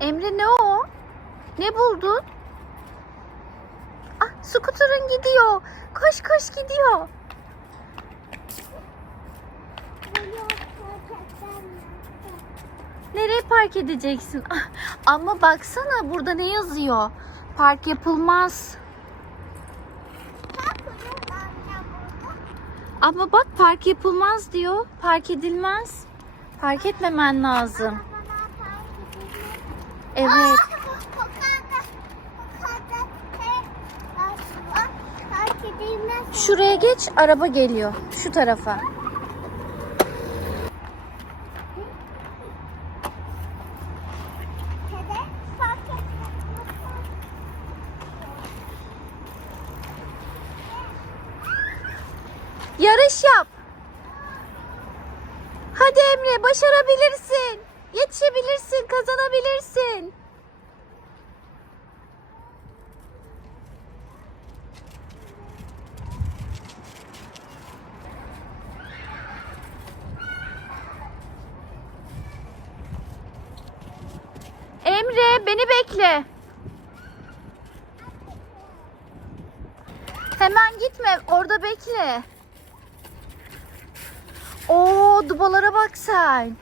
Emre ne o? Ne buldun? Ah, skuterın gidiyor. Koş koş gidiyor. Nereye park edeceksin? Ah, ama baksana burada ne yazıyor? Park yapılmaz. Ama bak park yapılmaz diyor. Park edilmez. Park etmemen lazım. Evet. Şuraya geç, araba geliyor. Şu tarafa. Yarış yap. Hadi Emre, başarabilirsin. Yetişebilirsin, kazanabilirsin. Emre beni bekle. Hemen gitme orada bekle. Oo dubalara bak sen.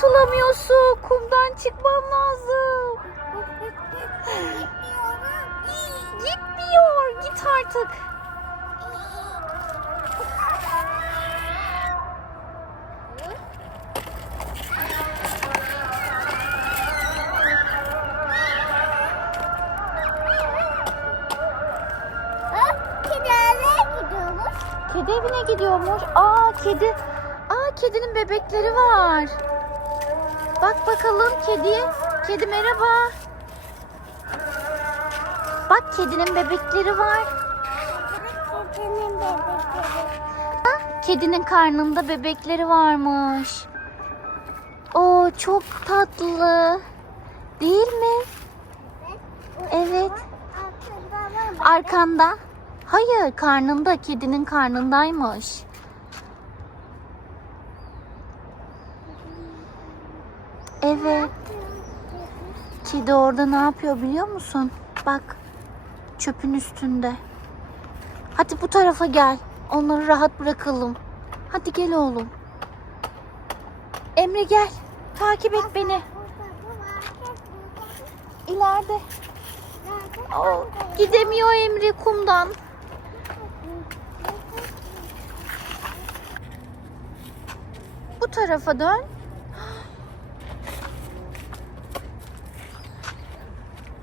Tutamıyorsun. Kumdan çıkman lazım. Gitmiyor. Git artık. Kedi evine gidiyormuş. Aa kedi. Aa kedinin bebekleri var. Bak bakalım kedi. Kedi merhaba. Bak kedinin bebekleri var. Kedinin karnında bebekleri varmış. Oo çok tatlı. Değil mi? Evet. Arkanda. Hayır, karnında. Kedinin karnındaymış. Evet. Kedi orada ne yapıyor biliyor musun? Bak. Çöpün üstünde. Hadi bu tarafa gel. Onları rahat bırakalım. Hadi gel oğlum. Emre gel. Takip et beni. İleride. Aa, gidemiyor Emre kumdan. Bu tarafa dön.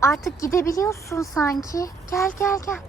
Artık gidebiliyorsun sanki. Gel gel gel.